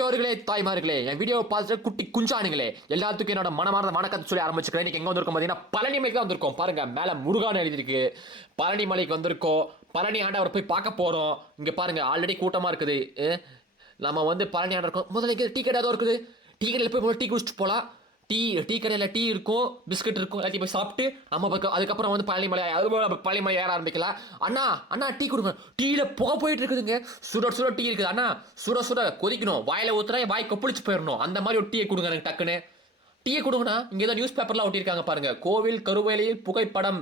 பெரியோர்களே, தாய்மார்களே, என் வீடியோ பார்த்துட்டு குட்டி குஞ்சானுங்களே, எல்லாத்துக்கும் என்னோட மனமார்ந்த வணக்கத்தை சொல்லி ஆரம்பிச்சுக்கிறேன். இன்னைக்கு எங்க வந்திருக்கோம் பார்த்தீங்கன்னா, பழனி மலைக்கு தான் வந்திருக்கோம். பாருங்க, மேல முருகான்னு எழுதிருக்கு. பழனி மலைக்கு வந்திருக்கோம். பழனி ஆண்டவர் போய் பார்க்க போறோம். இங்க பாருங்க, ஆல்ரெடி கூட்டமா இருக்குது. நம்ம வந்து பழனி ஆண்டவர் இருக்கோம். முதல்ல இங்கே டீ கடை ஏதோ இருக்குது. டீ கடையில் போய் டீ குடிச்சிட்டு போகலாம். டீ கடையில் டீ இருக்கும், பிஸ்கட் இருக்கும், எல்லாத்தையும் போய் சாப்பிட்டு நம்ம அதுக்கப்புறம் வந்து பழனிமலை ஏற ஆரம்பிக்கலாம். அண்ணா டீ கொடுங்க. டீயில் புகை போயிட்டு இருக்குதுங்க. சுட டீ இருக்குது. அண்ணா சுட கொதிக்கணும். வாயில ஊத்துறா வாய் கொப்பளிச்சு போயிடணும். அந்த மாதிரி ஒரு டீயை கொடுங்க எனக்கு டக்குன்னு. டீயை கொடுங்கண்ணா. இங்கே ஏதோ நியூஸ் பேப்பர்லாம் ஒட்டியிருக்காங்க பாருங்க. கோவில் கருவேலியில் புகைப்படம்.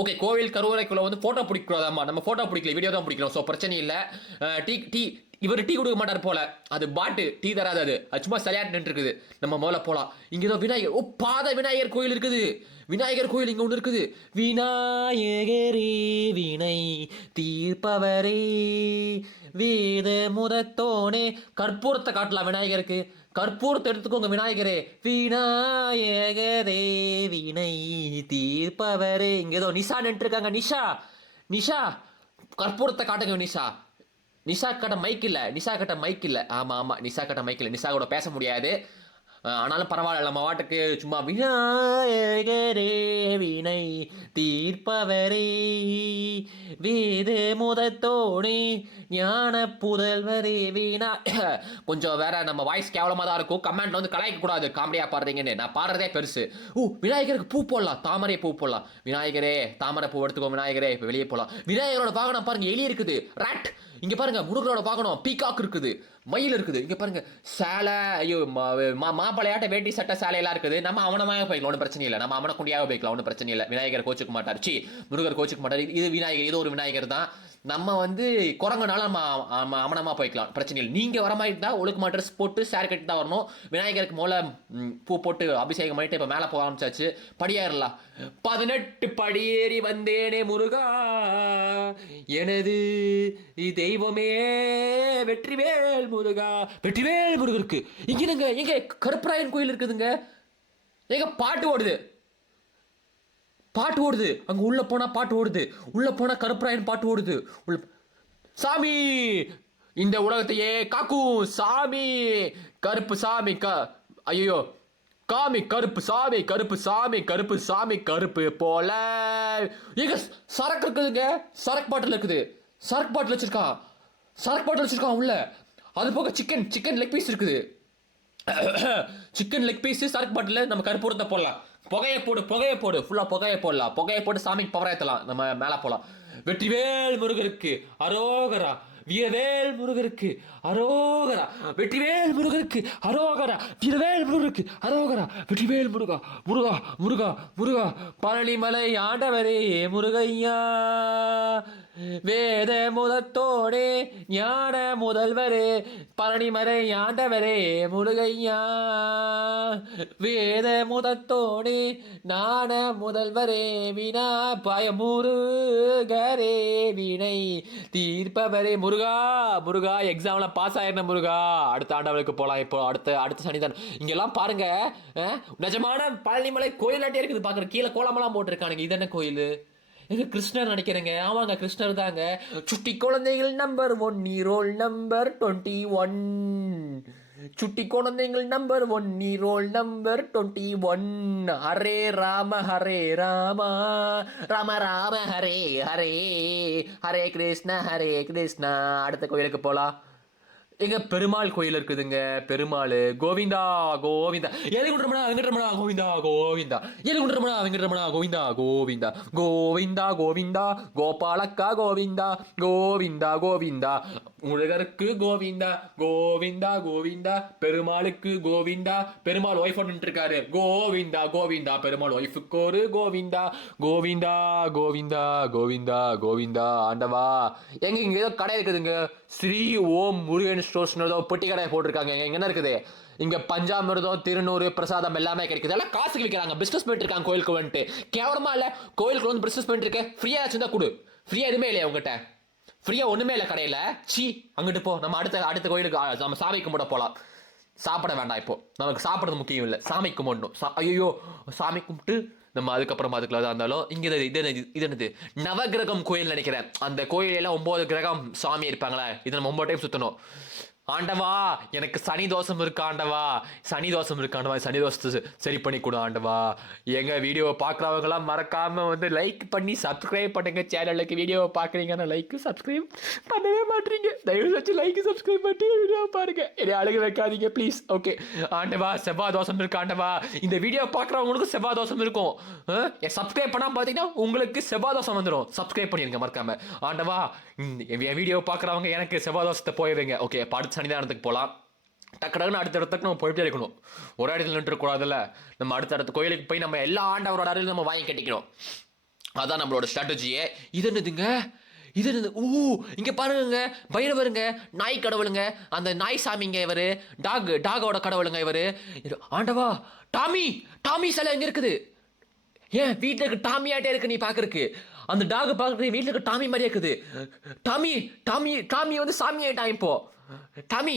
ஓகே, கோவில் கருவறைக்குள்ள வந்து போட்டோ பிடிக்கூடாதாம்மா. நம்ம போட்டோ பிடிக்கல, வீடியோ தான் பிடிக்கிறோம். ஸோ பிரச்சனை இல்லை. டீ இவர் டீ கொடுக்க மாட்டார் போல. அது பாட்டு டீ தராது. அது சும்மா சரியாட்டு நின்று இருக்குது. நம்ம முதல்ல போகலாம். இங்கே ஏதோ விநாயகர், பாத விநாயகர் கோயில் இருக்குது. விநாயகர் கோயில் இங்கே ஒன்று இருக்குது. விநாயகரே வினை தீர்ப்பவரே வேத முதத்தோனே. கற்பூரத்தை காட்டலாம் விநாயகருக்கு. கற்பூரத்தை எடுத்துக்கோங்க விநாயகரே. விநாயகரே வினை தீர்ப்பவரே. இங்க ஏதோ நிஷா நின்று இருக்காங்க. நிஷா கற்பூரத்தை காட்டுங்க. நிஷா கிட்ட மைக் இல்ல. ஆமா நிஷா கிட்ட மைக் இல்ல. நிஷா கூட பேச முடியாது. ஆனாலும் பரவாயில்ல, நம்ம வாட்டுக்கு சும்மா விநாயகரே வினை தீர்ப்பவரே வேத முதத்தோனே ஞான புதல்வரே வீணா. கொஞ்சம் வேற நம்ம வாய்ஸ் கேவலமா தான் இருக்கும். கமெண்ட்ல வந்து கலாய்க்க கூடாது, காமெடியா பாடுறீங்கன்னு. நான் பாடுறதே பெருசு. விநாயகருக்கு பூ போடலாம், தாமரை பூ போடலாம். விநாயகரே தாமரை பூ எடுத்துக்கோ விநாயகரே. இப்போ வெளியே போகலாம். விநாயகரோட வாகனம் பாருங்க, எலி இருக்குது, ராட். இங்க பாருங்க, முருகனோட வாகனம் பீகாக் இருக்குது, மயில் இருக்குது. இங்க பாருங்க சேலை, ஐயோ மாப்பிளையாட்ட வேட்டி சட்டை சேலையெல்லாம் இருக்குது. நம்ம அவனமாக போய்க்கலாம், ஒன்றும் பிரச்சனை இல்லை. நம்ம அவனை கொண்டியாக போய்க்கலாம், ஒன்றும் பிரச்சனை இல்லை. விநாயகர் கோச்சுக்க மாட்டார். முருகர் கோச்சுக்க மாட்டார். இது விநாயகர், இது ஒரு விநாயகர் தான். நம்ம வந்து குரங்குனால நம்ம அவனமா போய்க்கலாம், பிரச்சனை இல்லை. நீங்க வர மாதிரி இருந்தால் ஒழுக்கமா ட்ரெஸ் போட்டு சேர் கட்டி தான் வரணும். விநாயகருக்கு மூல பூ போட்டு அபிஷேகம் பண்ணிட்டு இப்போ மேலே போக ஆரம்பிச்சாச்சு. படியேறலாம். 18 படியேறி வந்தேனே முருகா எனது தெய்வமே வெற்றிவேல் முருகா. வெற்றிவேல் முருகருக்கு இங்க எங்க கருப்பராயன் கோயில் இருக்குதுங்க. எங்க பாட்டு ஓடுது. அங்க உள்ள போனா பாட்டு ஓடுது. உள்ள போனா கருப்பராயன் பாட்டு ஓடுது. சாமி இந்த உலகத்தையே காக்கும் சாமி. கருப்பு சாமி ஐயோ காமி கருப்பு சாமி கருப்பு போல. எங்க சரக்கு இருக்குதுங்க. சரக்கு பாட்டில் இருக்குது. சரக்கு பாட்டில் வச்சிருக்கான் உள்ள. அது போக சிக்கன் லெக் பீஸ் இருக்குது. சிக்கன் லெக் பீஸ் சரக்கு பாட்டில். நம்ம கருப்பூரத்தை போடலாம். புகையை போடு ஃபுல்லா. புகையை போட்டு சாமிக்கு பவரை ஏற்றலாம். நம்ம மேலே போகலாம். வெற்றிவேல் முருகருக்கு அரோகரா. வீரவேல் முருகருக்கு அரோகரா. வெற்றிவேல் முருகருக்கு அரோகரா. வீரவேல் முருகருக்கு அரோகரா. வெற்றிவேல் முருகா. பழனிமலை ஆண்டவரே முருகையா வேத முதத்தோடே ஞான முதல்வரே. பழனிமலை ஆண்டவரே முருகையா வேத முதத்தோடே ஞான முதல்வரே வினா பயமுருகரே வினை தீர்ப்பவரே. முருகா எக்ஸாம்ல பாஸ் ஆயிருந்த முருகா. அடுத்த ஆண்டவருக்கு போலாம். இப்போ அடுத்த சனிதான். இங்கெல்லாம் பாருங்க, நிஜமான பழனிமலை கோயிலாட்டே இருக்குது. பாக்குற கீழே கோலமெல்லாம் போட்டிருக்கானுங்க. இது என்ன கோயில்? எங்க கிருஷ்ணர் நினைக்கிறேங்க. ஆமாங்க, கிருஷ்ணர் தாங்க. சுட்டி குழந்தைகள் நம்பர் 1 நீரோல் நம்பர் 21. சுட்டி குழந்தைகள் நம்பர் 1 நீரோல் நம்பர் 21. ஹரே ராம ராம ராம ஹரே ஹரே கிருஷ்ணா. அடுத்த கோயிலுக்கு போலாம். எங்க பெருமாள் கோயில் இருக்குதுங்க. பெருமாள் கோவிந்தா. ஏழுகுண்டரமணா வெங்கடரமணா கோவிந்தா. கோபாலக்கா கோவிந்தா. முருகருக்கு கோவிந்தா. பெருமாளுக்கு கோவிந்தா. பெருமாள் ஒய்ஃப் நின்று இருக்காரு. கோவிந்தா. பெருமாள் ஒய்ஃபுக்கு ஒரு கோவிந்தா. ஆண்டவா. இங்க ஏதோ கடை இருக்குதுங்க. ஸ்ரீ ஓம் முருகன் ஸ்டோர்ஸ் பெட்டி கடையை போட்டிருக்காங்க. எங்க என்ன இருக்குது? இங்க பஞ்சாமிர்தம், திருநூறு, பிரசாதம் எல்லாமே கிடைக்குது. எல்லாம் காசுக்கு விற்கிறாங்க. பிசினஸ் பண்ணிட்டு இருக்காங்க கோயிலுக்கு வந்துட்டு. கேவலமா இல்ல? கோயிலுக்கு வந்து பிசினஸ் பண்ணிட்டு இருக்க. ஃப்ரீயா வச்சிருந்தா கொடு. ஃப்ரீயா எதுவுமே இல்லையா உங்ககிட்ட? ஃப்ரீயா ஒண்ணுமே இல்லை கடையில. அங்கிட்டு போ. நம்ம அடுத்த கோயிலுக்கு நம்ம சாமி கும்பிட போலாம். சாப்பிட வேண்டாம். இப்போ நமக்கு சாப்பிட்றது முக்கியம் இல்லை, சாமி கும்பிடணும். ஐயோ சாமி கும்பிட்டு நம்ம அதுக்கப்புறம் அதுக்குள்ள இருந்தாலும் இங்கே இது என்னது நவகிரகம் கோயில் நினைக்கிறேன். அந்த கோயிலெல்லாம் 9 கிரகம் சாமி இருப்பாங்களே. இதை நம்ம 9 டைம் சுற்றணும். ஆண்டவா எனக்கு சனி தோஷம் இருக்கு ஆண்டவா, சனி தோஷம் இருக்கு ஆண்டவா, சனி தோஷத்தை சரி பண்ணி கொடு ஆண்டவா. எங்க வீடியோவை பார்க்குறவங்களாம் மறக்காம வந்து லைக் பண்ணி சப்ஸ்கிரைப் பண்ணுங்க. சேனலுக்கு வீடியோவை பார்க்குறீங்கன்னா லைக் சப்ஸ்கிரைப் பண்ணவே மாட்டீங்க. தயவு செஞ்சு லைக் சப்ஸ்கிரைப் பண்ணி வீடியோவை பாருங்க. என்னை அழுக வைக்காதீங்க ப்ளீஸ். ஓகே ஆண்டவா, செவ்வாய் தோஷம் இருக்கு ஆண்டவா. இந்த வீடியோ பார்க்குறவங்களுக்கு செவ்வாய் தோஷம் இருக்கும். சப்ஸ்கிரைப் பண்ணால் பார்த்தீங்கன்னா உங்களுக்கு செவ்வாய் தோஷம் வந்துடும். சப்ஸ்கிரைப் பண்ணிருங்க மறக்காம. ஆண்டவா என் வீடியோ பார்க்குறவங்க எனக்கு செவ்வாய் தோஷத்தை போய் வைங்க. ஓகே அடுத்த சன்னிதானத்துக்கு போகலாம். டக்கு டக்குன்னு அடுத்த இடத்துக்கு நம்ம போயிட்டே இருக்கணும். ஒரு இடத்துல நின்றுக்கூடாதுல்ல. நம்ம அடுத்த இடத்து கோயிலுக்கு போய் நம்ம எல்லா ஆண்டவரோட அருள் நம்ம வாங்கி கட்டிக்கணும். அதான் நம்மளோட ஸ்ட்ராட்டஜியே. இது என்னதுங்க, இது என்னது? இங்க பாருங்க, பைரவருங்க, நாய் கடவுளுங்க, அந்த நாய் சாமிங்க இவரு, டாகோட கடவுளுங்க இவரு. ஆண்டவா டாமி, டாமி சிலை எங்க இருக்குது? ஏன் வீட்டுக்கு டாமியாட்டே இருக்கு நீ பாக்குறதுக்கு? அந்த டாக் பாக்குறது வீட்டுக்கு டாமி மாதிரியே இருக்குது. டாமி டாமி டாமி வந்து சாமி ஆயிட்டான் இப்போ. டாமி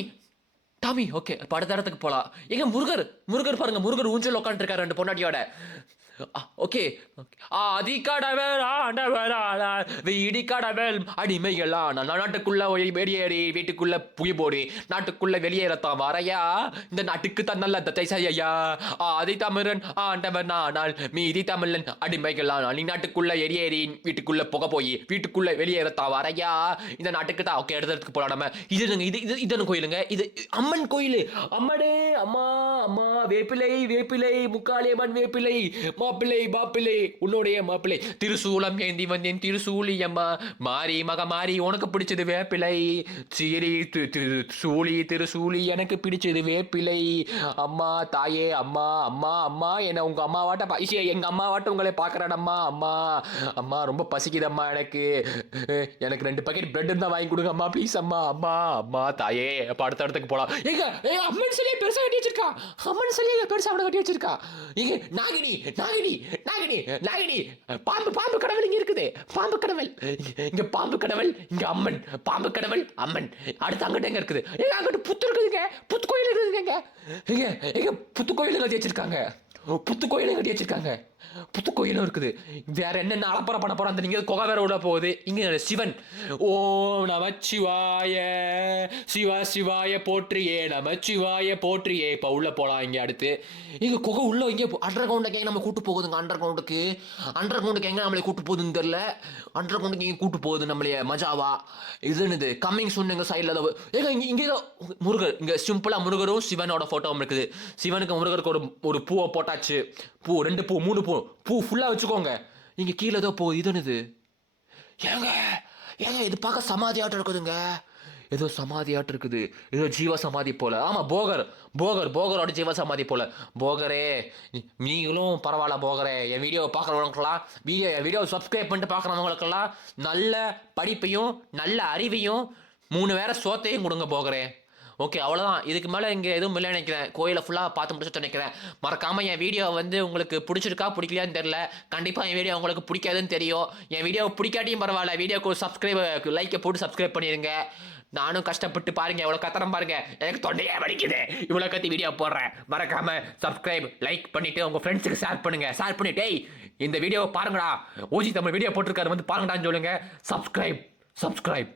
டாமி ஓகே அடுத்த இடத்துக்கு போலாம். எங்க முருகர் பாருங்க, முருகர் ஊஞ்சல் உட்காந்துருக்காரு 2 பொண்டாட்டியோட. ஓகே அதிகடவேல் ஆண்டவர் வீடிக்கடவேல் அடிமைகளான நாட்டுக்குள்ள வெளியேறி வீட்டுக்குள்ள புய் போடி நாட்டுக்குள்ள வெளியேறத்தான் வரையா இந்த நாட்டுக்கு தான் நல்ல தைசையா ஆதி தமிழன் ஆண்டவர் நானால் மீதி தமிழன் அடிமைகளான நீ நாட்டுக்குள்ள எரியேறி வீட்டுக்குள்ள புகை போய் வீட்டுக்குள்ள வெளியேறத்தான் வரையா இந்த நாட்டுக்கு தான். ஓகே இடத்துக்கு போலாம் நம்ம. இது கோயிலுங்க, இது அம்மன் கோயில். அம்மனே அம்மா அம்மா வேப்பிலை வேப்பிலை முக்காளி அம்மன் வேப்பிலை மாப்பிள்ளை உன்னுடைய மாப்பிள்ளை திருசூலம் ஏந்தி வந்தேன் திருசூலி அம்மா மாறி மக மாறி உனக்கு பிடிச்சது வேப்பிலை சீரி சூலி திருசூலி எனக்கு பிடிச்சது வேப்பிலை. அம்மா தாயே அம்மா அம்மா அம்மா என்ன உங்க அம்மாவாட்ட எங்க அம்மாவாட்ட உங்களை பார்க்கறேன் அம்மா. அம்மா அம்மா ரொம்ப பசிக்குதம்மா எனக்கு 2 பாக்கெட் பிரெட் இருந்தா வாங்கி கொடுங்க அம்மா ப்ளீஸ் அம்மா. அம்மா அம்மா தாயே அடுத்த இடத்துக்கு போலாம். ஏங்க அம்மன் சிலையை பெருசா கட்டி வச்சிருக்கா, அம்மன் சிலையை பெருசா கட்டி வச்சிருக்கா. இங்க நாகினி நாகினி நாகினி நாகினி பாம்பு கடவுள் இங்க இருக்குது. பாம்பு கடவுள் இங்க, பாம்பு கடவுள் இங்க, அம்மன் பாம்பு கடவுள் அம்மன். அடுத்து அங்கிட்ட எங்க இருக்குது? ஏங்க அங்கிட்ட புத்து இருக்குதுங்க, புத்து கோயில் இருக்குதுங்க. எங்க எங்க புத்து கோயில் கட்டி வச்சிருக்காங்க, புத்து கோயிலும் கட்டி வச்சிருக்காங்க, புத்து கோயிலும் இருக்குது. வேற என்னென்ன அலப்பறை பண்ண போறோம்? அந்த நீங்க கொகை வேற உள்ள போகுது. இங்க சிவன் ஓம் நமச்சிவாய சிவாய போற்றியே நமச்சிவாய போற்றியே. இப்போ உள்ள போலாம். இங்க அடுத்து இங்க கொகை உள்ள இங்கே அண்டர் கிரவுண்டுக்கு எங்க நம்ம கூட்டு போகுதுங்க. அண்டர் கிரவுண்டுக்கு எங்க நம்மளை கூட்டு போகுதுன்னு தெரியல. அண்டர் கிரவுண்டுக்கு எங்க கூட்டு போகுது நம்மளைய மஜாவா. இது என்னது கம்மிங் சூன் எங்க சைடில் ஏங்க இங்கே முருகர், இங்க சிம்பிளா முருகரும் சிவனோட போட்டோவும் இருக்குது. சிவனுக்கு முருகருக்கு ஒரு பூவை போட்டாச்சு. பூ 2 பூ 3 பூ ஃபுல்லா வச்சுக்கோங்க. இங்க கீழே ஏதோ போகுது. இது என்னது? ஏங்க இது பார்க்க சமாதியாட்டம் இருக்குதுங்க. ஏதோ சமாதியாட்டம் இருக்குது, ஏதோ ஜீவ சமாதி போல. ஆமா போகரோட ஜீவ சமாதி போல. போகரே நீங்களும் பரவாயில்ல. போகரே என் வீடியோவை பார்க்குறவங்களுக்கெல்லாம் என் வீடியோவை சப்ஸ்கிரைப் பண்ணிட்டு பார்க்குறவங்களுக்கெல்லாம் நல்ல படிப்பையும் நல்ல அறிவையும் 3 வேற சோத்தையும் கொடுங்க போகரே. ஓகே அவ்வளோதான். இதுக்கு மேலே இங்கே எதுவும் இல்லை நினைக்கிறேன். கோயிலை ஃபுல்லாக பார்த்து முடிச்சுட்டு நினைக்கிறேன். மறக்காமல் என் வீடியோ வந்து உங்களுக்கு பிடிச்சிருக்கா பிடிக்கலையான்னு தெரில. கண்டிப்பாக என் வீடியோ உங்களுக்கு பிடிக்காதுன்னு தெரியும். என் வீடியோ பிடிக்காட்டியும் பரவாயில்ல, வீடியோக்கு லைக்கை போட்டு சப்ஸ்கிரைப் பண்ணிடுங்க. நானும் கஷ்டப்பட்டு பாருங்க, எவ்வளோ கத்துறேன் பாருங்க, எனக்கு தொண்டையே வலிக்குது இவ்வளோ கத்தி வீடியோ போடுறேன். மறக்காம சப்ஸ்கிரைப் லைக் பண்ணிட்டு உங்க ஃப்ரெண்ட்ஸுக்கு ஷேர் பண்ணுங்க. ஷேர் பண்ணிட்டு இந்த வீடியோவை பாருங்கடா, ஓஜி தமிழ் வீடியோ போட்டிருக்காரு வந்து பாருங்கடான்னு சொல்லுங்க. சப்ஸ்கிரைப்